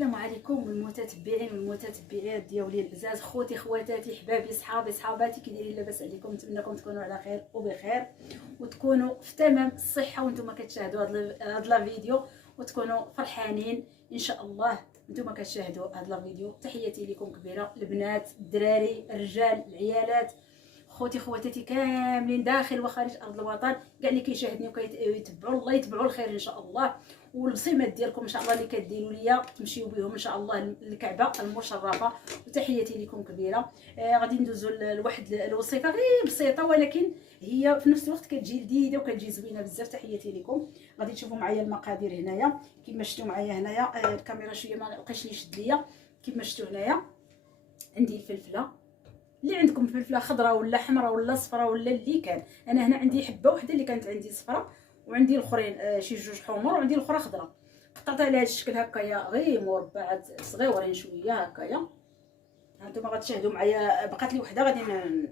السلام عليكم المتتبعين والمتتبعات ديالي العزاز، خوتي خواتاتي حبابي صحابي صحاباتي، كي دايرين؟ لاباس عليكم؟ نتمنىكم تكونوا على خير وبخير وتكونوا في تمام الصحه وانتم كتشاهدوا هذا لا فيديو، وتكونوا فرحانين ان شاء الله انتم كتشاهدوا هذا لا فيديو. تحياتي لكم كبيره، البنات الدراري الرجال العيالات، خوتي خواتاتي كاملين داخل وخارج ارض الوطن، كاع اللي كيشاهدني وكيتبعوا الله يتبعوا الخير ان شاء الله. والبصيمات ديالكم ان شاء الله اللي كديروا ليا تمشيو بهم ان شاء الله للكعبه المشرفه. وتحياتي لكم كبيره. غادي ندوزو لواحد الوصفه غير بسيطه، ولكن هي في نفس الوقت كتجي لذيذه وكتجي زوينه بزاف. تحياتي لكم. غادي تشوفوا معايا المقادير هنايا كما شفتوا معايا هنايا. الكاميرا شويه ما بقاش يشد ليا. كما شفتوا هنايا عندي الفلفله، اللي عندكم فلفله خضراء ولا حمراء ولا صفراء ولا اللي كان. انا هنا عندي حبه وحده اللي كانت عندي صفراء، وعندي الاخرين شي جوج حمر، وعندي الاخرى خضراء. قطعتها على هذا الشكل هكايا غير مربعات صغيورين شويه هكايا. هانتوما غتشاهدوا معايا، بقات لي وحده غادي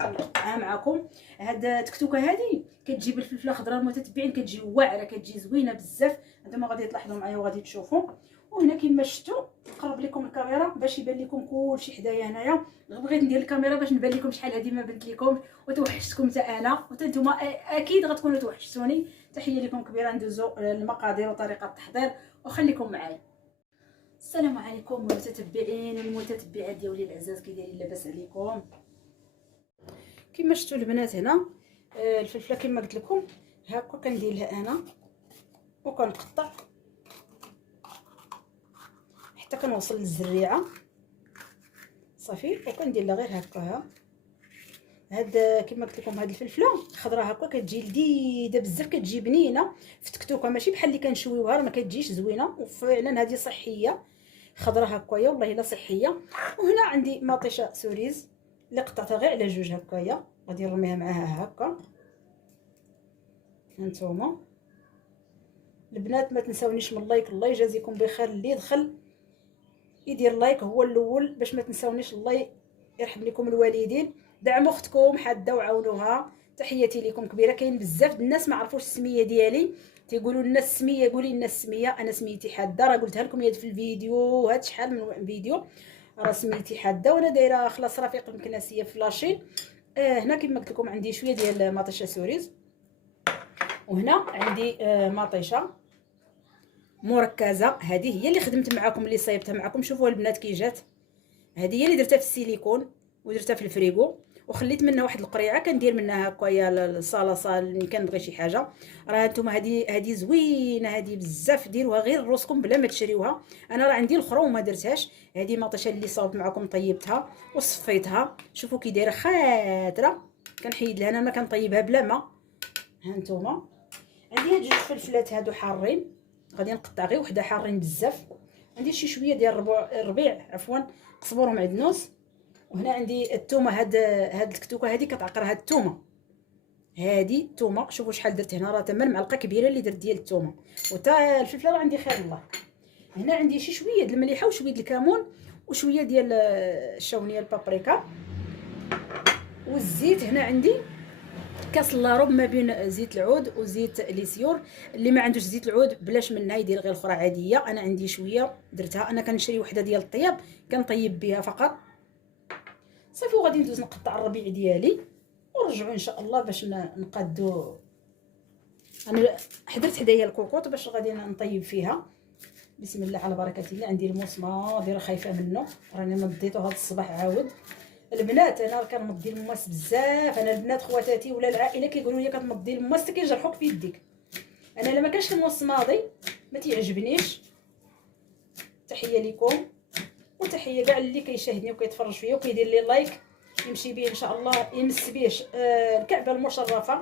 نقطعها معكم. هاد التكتوكه هذه كتجيب الفلفله الخضراء المتتبعين، كتجي واعره كتجي زوينه بزاف. هانتوما غادي تلاحظوا معايا وغادي تشوفوا. وهنا كما شفتوا نقرب لكم الكاميرا باش يبان لكم كلشي حدايا هنايا. بغيت ندير الكاميرا باش نبان لكم شحال هذه ما بنت لكم وتوحشتكم حتى انا، وانتم اكيد غتكونوا توحشتوني. تحيه لكم كبيره. ندوزو المقادير وطريقه التحضير وخليكم معايا. السلام عليكم المتتبعين والمتتبعات ديالي العزاز، كي دايرين؟ لاباس عليكم؟ كما شفتوا البنات هنا الفلفله كما قلت لكم هكا كندير لها انا وكنقطع حتى كنوصل للزريعه صافي، وكندير لها غير هكا. هاد كما قلت لكم هاد الفلفله خضراء هكا كتجي لذيذه بزاف، كتجي بنينه في تكتوكه، ماشي بحال اللي كنشويوها راه ما كتجيش زوينه. وفعلا هذه صحيه خضراء هكايا، والله الا صحيه. وهنا عندي مطيشه سوريز اللي قطعتها غير على جوج هكايا، غادي نرميها معاها هكا. هانتوما البنات ما تنساونيش من اللايك، الله يجازيكم بخير. اللي دخل يدير لايك هو الاول باش ما تنساونيش. الله يرحم لكم الوالدين، دعموا اختكم حاده وعاونوها. تحياتي لكم كبيره. كاين بزاف الناس ما عرفوش السميه ديالي، تيقولوا لنا السميه، قولي لنا السميه. انا سميتي حاده، راه قلتها لكم يد في الفيديو، هاد شحال من فيديو راه سميتي حاده. وانا دايره خلاص رفيق المكناسيه في لاشين. هنا كما قلت لكم عندي شويه ديال مطيشه سوريز، وهنا عندي مطيشه مركزه. هذه هي اللي خدمت معكم، اللي صايبتها معكم. شوفوا البنات كي جات. هذه هي اللي درتها في السيليكون ودرتها في الفريغو، وخليت منها واحد القريعه كندير منها هكايا الصلصه اللي كنبغي شي حاجه. راه نتوما هذه زوينه، هذه بزاف ديروها غير راسكم بلا ما تشريوها. انا راه عندي الاخرى وما درتهاش. هذه مطيشه اللي صاوبت معكم طيبتها وصفيتها. شوفوا كي دايره خاطره. كنحيد لها انا ما كنطيبها بلا ما. ها نتوما عندي هاد جوج فلفلات هادو حارين، غادي نقطع غير وحده حارين بزاف. عندي شي شويه ديال الربيع عفوا قزبر ومعدنوس. وهنا عندي الثومه. هاد الكتوكه هذه كتعقر. هاد الثومه هذه الثومه شوفوا شحال درت هنا، راه تما معلقه كبيره اللي درت ديال الثومه. وتا الفلفله راه عندي خير الله. هنا عندي شي شويه ديال المليحه وشويه ديال الكمون وشويه ديال الشونيه البابريكا. والزيت هنا عندي كاس لاروب ما بين زيت العود وزيت ليسيور. اللي ما عندوش زيت العود بلاش منها يدير غير الاخرى عاديه. انا عندي شويه درتها، انا كنشري وحده ديال الطياب كنطيب بها فقط صافي. وغادي ندوز نقطع الربيع ديالي ونرجعوا ان شاء الله باش نقادو. انا حضرت حدايا الكوكوط باش غادي نطيب فيها. بسم الله على بركه الله. عندي المسمار دايره خايفه منه، راني مضيته هذا الصباح عاود. البنات انا كنمضي الماس بزاف. انا البنات خواتاتي ولا العائله كيقولوا لي كتمضي الماس حتى كيجرحوك في يديك. انا الا ما كانش الماس ماضي ما تيعجبنيش. تحيه لكم وتحيه كاع اللي كيشاهدني وكيتفرج فيا وكيدير لي لايك، يمشي به ان شاء الله يمس به الكعبه المشرفه.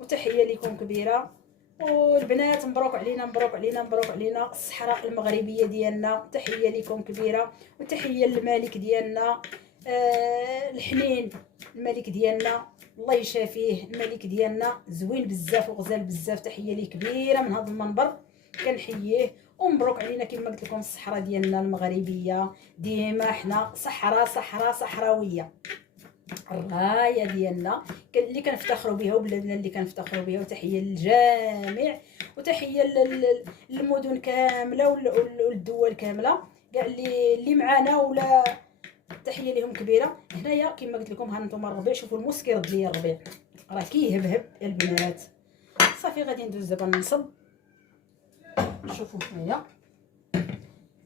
وتحيه لكم كبيره. والبنات مبروك علينا مبروك علينا مبروك علينا الصحراء المغربيه ديالنا. تحيه لكم كبيره. وتحيه للملك ديالنا الحنين، الملك ديالنا الله يشافيه. الملك ديالنا زوين بزاف وغزال بزاف. تحيه ليه كبيره من هذا المنبر كنحييه. ومبروك علينا كما قلت لكم الصحراء ديالنا المغربيه. ديما حنا صحراويه، الرايه ديالنا اللي كنفتخروا بها وبلادنا اللي كنفتخروا بها. وتحيه للجميع وتحيه للمدن كامله والدول كامله. كاع اللي معانا، ولا تحيه لهم كبيره. هنايا كما قلت لكم ها انتم الربيع، شوفوا المسكر ديال الربيع راه كيهبهب البنات. صافي غادي ندوز دابا نصب. شوفوا هنايا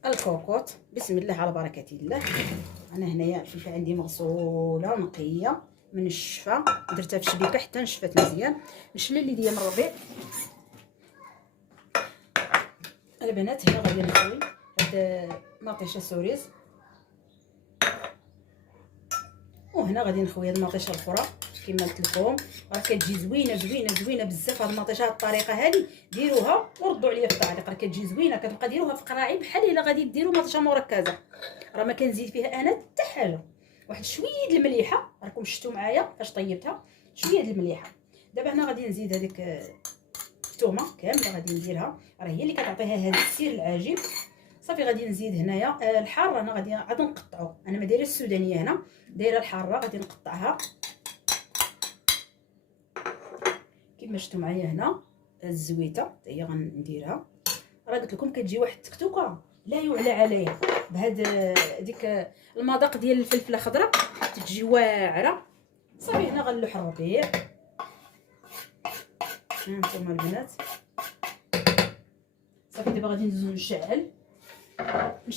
الكوكوط، بسم الله على بركه الله. انا هنايا الفلفله عندي مغسوله ونقيه من الشفا، درتها في شبيكه حتى نشفت مزيان. نشلل لي ديال الربيع البنات. هنا غادي نخوي هاد مطيشه سوريز، وهنا غادي نخوي هاد المطيشه الاخرى كما قلت لكم. راه كتجي زوينه زوينه زوينه بزاف هاد المطيشه. هاد الطريقه هذه ديروها وردوا عليا في التعليق، راه كتجي زوينه. كتبقى ديروها في قراعي بحال الا غادي ديروا مطيشه مركزه. راه ما كنزيد فيها انا حتى حاجه، واحد شويه د المليحه. راكم شفتوا معايا فاش طيبتها، شويه د المليحه. دابا هنا غادي نزيد هذيك الثومه كامله غادي نديرها، راه هي اللي كتعطيها هذا السير العجيب. صافي غادي نزيد هنايا الحاره. انا غادي عاد نقطعو، انا ما دايره السودانيه هنا، دايره الحاره. غادي نقطعها كما شفتوا معايا. هنا الزويته حتى هي غنديرها. راه قلت لكم كتجي واحد التكتوكه لا يعلى عليها بهاد ديك المذاق ديال الفلفله الخضراء، تجي واعره. صافي هنا غنلوح الربيع. هانتوما البنات. صافي دابا غادي ندوزو نشعل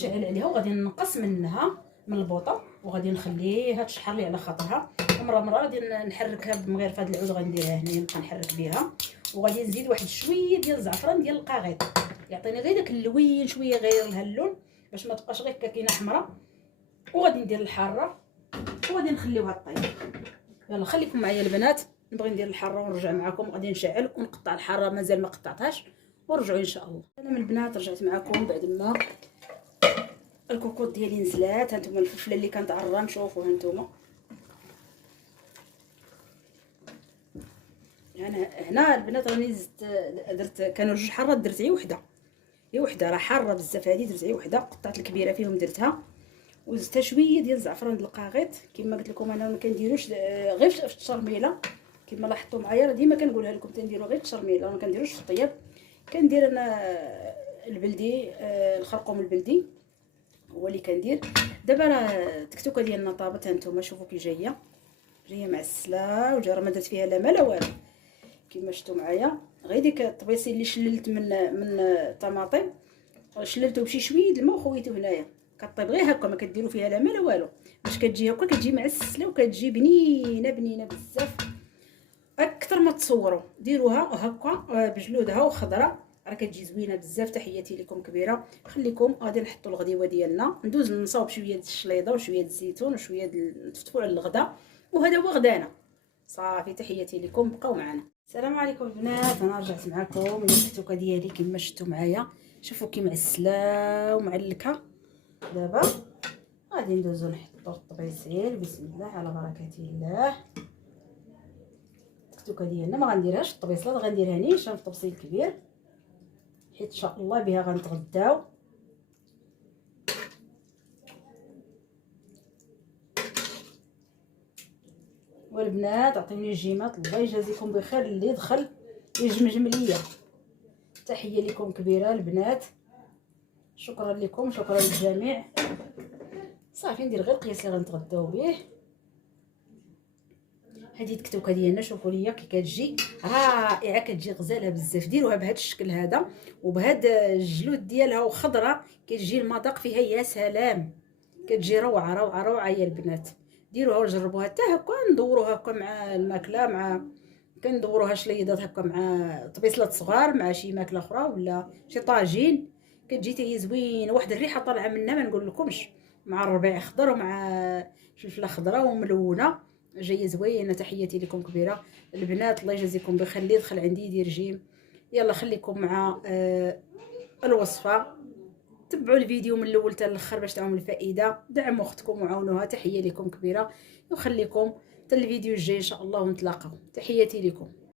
عليها، وغادي ننقص منها من البوطه، وغادي نخليها تشحر لي على خاطرها. مره غادي نحركها بمغرفه العود، غنديرها هنايا نبقى نحرك بها. وغادي نزيد واحد شويه ديال الزعفران ديال القاغيط، يعطيني غير داك اللوين شويه، غير لها اللون باش ما تبقاش غير كاكينه حمراء. وغادي ندير الحاره وغادي نخليوها طيب. يلا خليكم معايا البنات، نبغي ندير الحاره ونرجع معكم. غادي نشعل ونقطع الحاره، مازال ما قطعتهاش، ونرجعوا ان شاء الله. انا من البنات رجعت معكم بعد ما الكوكوط ديالي نزلات. هانتوما الفلفله اللي كانت عرام، شوفوا هانتوما. هنا البنات راني زدت، درت كانوا جوج حارات، درت غير وحده راه حاره بزاف. هذه درت غير وحده، قطعت الكبيره فيهم درتها، وزدتها شويه ديال الزعفران ديال القاغيط. كما قلت لكم انا ما كنديروش غير في التشرميله، كما لاحظتوا معايا. راه ديما كنقولها لكم تنديروا غير التشرميله، ما كنديروش في الطياب. كندير انا البلدي، الخرقوم البلدي هو اللي كندير. دابا راه التكتوكه ديالنا طابت. هانتوما شوفوا كي جايه معسله، وجا راه ما درت فيها لا ما لا والو. كما شفتوا معايا غير ديك الطبيسي اللي شللت من الطماطم، شللته بشي شويه الماء وخويته هنايا. كطيب غير هكا، ما كديروا فيها لا ما لا والو، باش كتجي هكا كتجي معسله وكتجي بنينه بزاف. اكثر ما تصوروا ديروها هكا بجلودها وخضره، راه كتجي زوينه بزاف. تحياتي لكم كبيره. خليكم غادي نحطوا الغديوه ديالنا، ندوز نصاوب شويه الشليضه وشويه الزيتون وشويه نفتفوا على الغدا، وهذا هو غدانا. صافي تحياتي لكم، بقاو معنا. السلام عليكم البنات، انا رجعت معكم. الكتوكه ديالي كما شفتوا معايا، شوفوا كي معسله ومعلكه. دابا غادي ندوزو نحطوا الطبيسيل، بسم الله على بركه الله. الكتوكه ديالنا ما غنديرهاش الطبيصلات، غنديرها نيشان في طبسيل كبير، حيت ان شاء الله بها غنتغداو. والبنات عطيوني الجيمات، الله يجازيكم بخير اللي دخل يجمجم ليا. تحيه لكم كبيره البنات، شكرا لكم، شكرا للجميع. صافي ندير غير القياس اللي غنتغداو به. هذه الكتوكه ديالنا شوفوا ليا كي كتجي رائعه، كتجي غزاله بزاف. ديروها بهذا الشكل هذا وبهذا الجلود ديالها وخضره، كتجي المذاق فيها يا سلام، كتجي روعه روعه روعه يا البنات. ديروها وجربوها حتى هكا، ندوروها هكا مع الماكله، مع كندوروها شليضات هكا مع طبيصلات صغار، مع شي ماكله اخرى ولا شي طاجين، كتجي حتى هي زوينه. واحد الريحه طالعه منها ما نقول لكمش، مع الربيع خضر ومع فلفله خضراء وملونه، جايه زوينه. تحياتي لكم كبيره البنات، الله يجازيكم بخير. اللي دخل عندي يدير جيم. يلا خليكم مع الوصفه، تبعوا الفيديو من الاول حتى الاخر باش تعاونوا الفائده. دعموا اختكم وعاونوها. تحيه لكم كبيره، وخليكم حتى الفيديو الجاي ان شاء الله ونتلاقاو. تحياتي لكم.